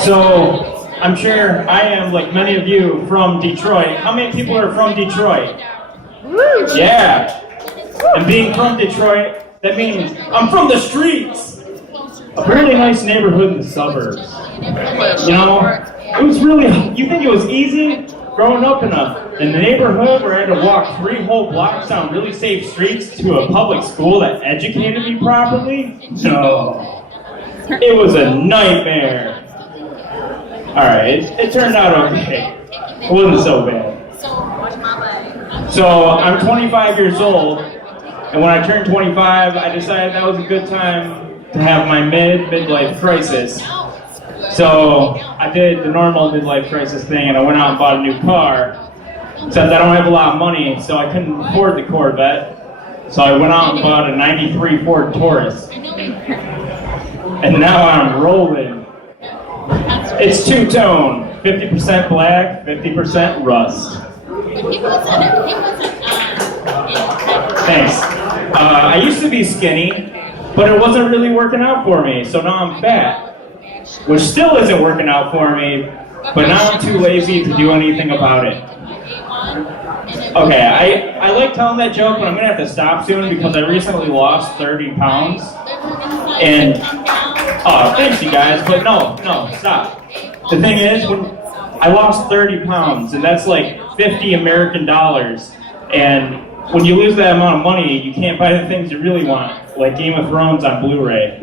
So, I'm sure I am, like many of you, from Detroit. How many people are from Detroit? Yeah. And being from Detroit, that means I'm from the streets. A really nice neighborhood in the suburbs. You know, it was really, you think it was easy growing up in a neighborhood where I had to walk 3 whole blocks down really safe streets to a public school that educated me properly? No. It was a nightmare. Alright, it turned out okay. It wasn't so bad. So, I'm 25 years old, and when I turned 25, I decided that was a good time to have my midlife crisis. So, I did the normal midlife crisis thing, and I went out and bought a new car. Except I don't have a lot of money, so I couldn't afford the Corvette. So I went out and bought a 93 Ford Taurus. And now I'm rolling. It's two-tone, 50% black, 50% rust. Thanks. I used to be skinny, but it wasn't really working out for me, so now I'm fat. Which still isn't working out for me, but now I'm too lazy to do anything about it. Okay, I like telling that joke, but I'm going to have to stop soon because I recently lost 30 pounds. And, oh, thanks you guys, but no, stop. The thing is, when I lost 30 pounds, and that's like 50 American dollars. And when you lose that amount of money, you can't buy the things you really want, like Game of Thrones on Blu-ray.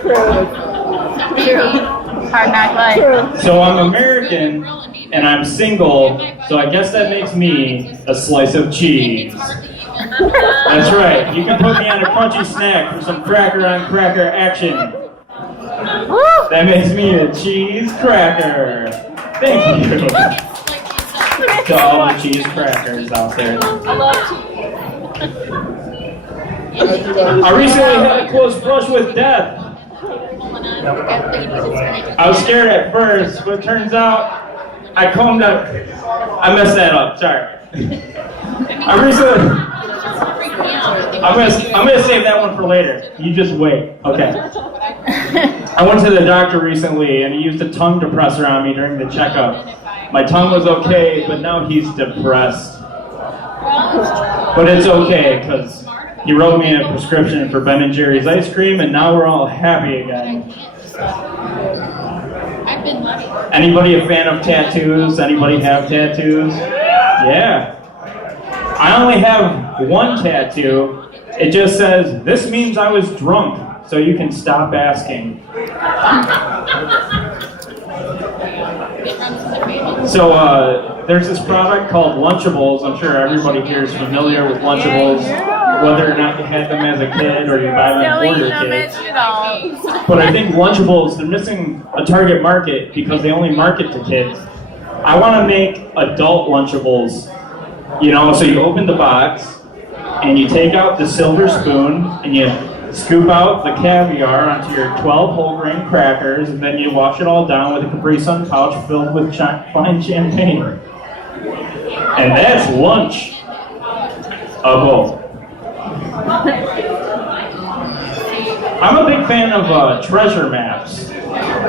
True. Hard knock life. So I'm American, and I'm single, so I guess that makes me a slice of cheese. That's right, you can put me on a crunchy snack for some cracker-on-cracker action. That makes me a cheese cracker. Thank you. To all the cheese crackers out there. I love cheese. I recently had a close brush with death. I was scared at first, but it turns out I combed up. I messed that up, sorry. I'm gonna save that one for later. You just wait. Okay. I went to the doctor recently and he used a tongue depressor on me during the checkup. My tongue was okay, but now he's depressed. But it's okay, because he wrote me a prescription for Ben & Jerry's ice cream, and now we're all happy again. Anybody a fan of tattoos? Anybody have tattoos? Yeah. I only have one tattoo. It just says, "This means I was drunk," so you can stop asking. So there's this product called Lunchables. I'm sure everybody here is familiar with Lunchables, whether or not you had them as a kid or you buy them for your kids. But I think Lunchables, they're missing a target market because they only market to kids. I want to make adult Lunchables. You know, so you open the box and you take out the silver spoon and you scoop out the caviar onto your 12 whole grain crackers, and then you wash it all down with a Capri Sun pouch filled with fine champagne. And that's lunch. I'm a big fan of treasure maps.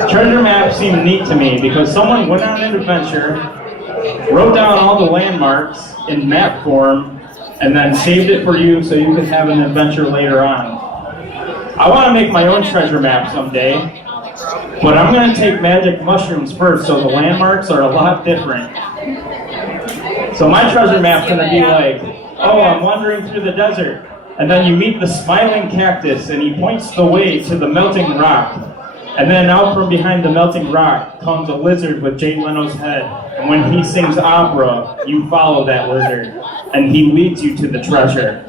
Treasure maps seem neat to me because someone went on an adventure, wrote down all the landmarks in map form, and then saved it for you so you could have an adventure later on. I want to make my own treasure map someday, but I'm going to take magic mushrooms first so the landmarks are a lot different. So my treasure map's going to be like, oh, I'm wandering through the desert, and then you meet the smiling cactus and he points the way to the melting rock. And then out from behind the melting rock comes a lizard with Jay Leno's head. And when he sings opera, you follow that lizard, and he leads you to the treasure,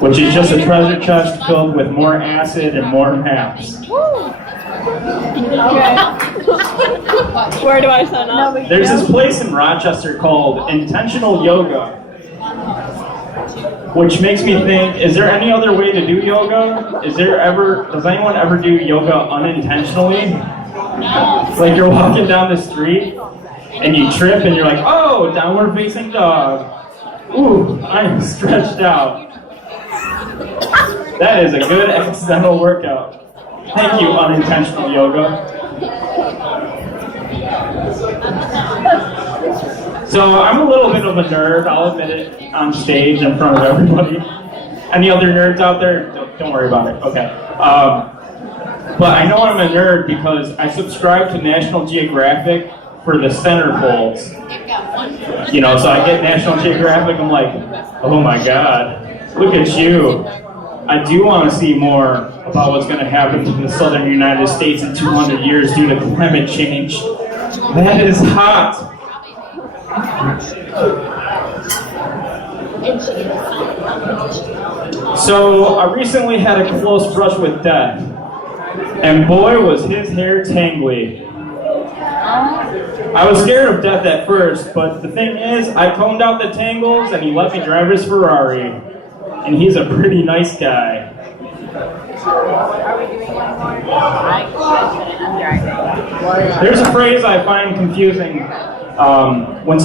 which is just a treasure chest filled with more acid and more maps. Okay. Where do I sign up? There's this place in Rochester called Intentional Yoga, which makes me think, is there any other way to do yoga? Does anyone ever do yoga unintentionally? Like you're walking down the street and you trip and you're like, oh, downward facing dog. Ooh, I am stretched out. That is a good accidental workout. Thank you, unintentional yoga. So I'm a little bit of a nerd, I'll admit it, on stage in front of everybody. Any other nerds out there? Don't worry about it, okay. But I know I'm a nerd because I subscribe to National Geographic for the centerfolds. You know, so I get National Geographic, I'm like, oh my God, look at you. I do want to see more about what's going to happen to the southern United States in 200 years due to climate change. That is hot. So I recently had a close brush with death, and boy was his hair tangly. I was scared of death at first, but the thing is, I combed out the tangles and he let me drive his Ferrari, and he's a pretty nice guy. Are we doing one more? I'm driving. There's a phrase I find confusing. When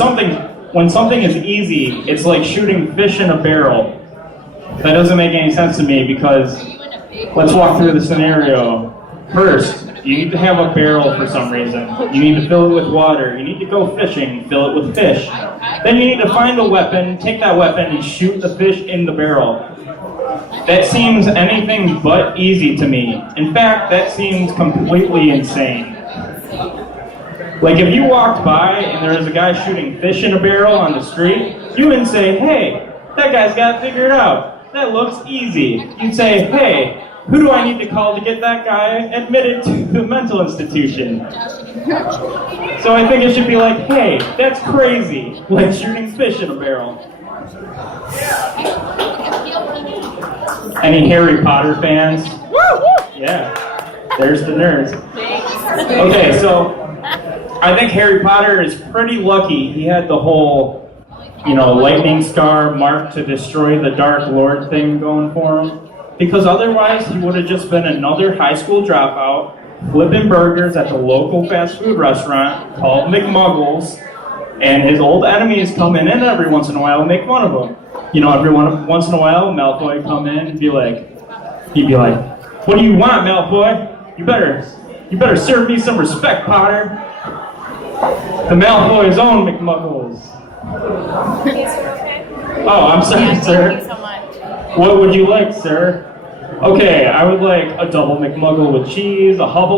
something is easy, it's like shooting fish in a barrel. That doesn't make any sense to me because let's walk through the scenario. First, you need to have a barrel for some reason. You need to fill it with water. You need to go fishing, fill it with fish. Then you need to find a weapon, take that weapon, and shoot the fish in the barrel. That seems anything but easy to me. In fact, that seems completely insane. Like if you walked by and there was a guy shooting fish in a barrel on the street, you wouldn't say, hey, that guy's got it figured out. That looks easy. You'd say, hey, who do I need to call to get that guy admitted to the mental institution? So I think it should be like, hey, that's crazy. Like shooting fish in a barrel. Any Harry Potter fans? Yeah, there's the nerds. Okay, so I think Harry Potter is pretty lucky he had the whole, lightning scar marked to destroy the Dark Lord thing going for him. Because otherwise he would have just been another high school dropout, flipping burgers at the local fast food restaurant called McMuggles, and his old enemies come in every once in a while and make fun of him. Every once in a while, Malfoy would come in and he'd be like, what do you want, Malfoy? You better serve me some respect, Potter. The Malfoy's own McMuggles. Oh, I'm sorry, sir. Thank you so much. What would you like, sir? Okay, I would like a double McMuggle with cheese, a Hubble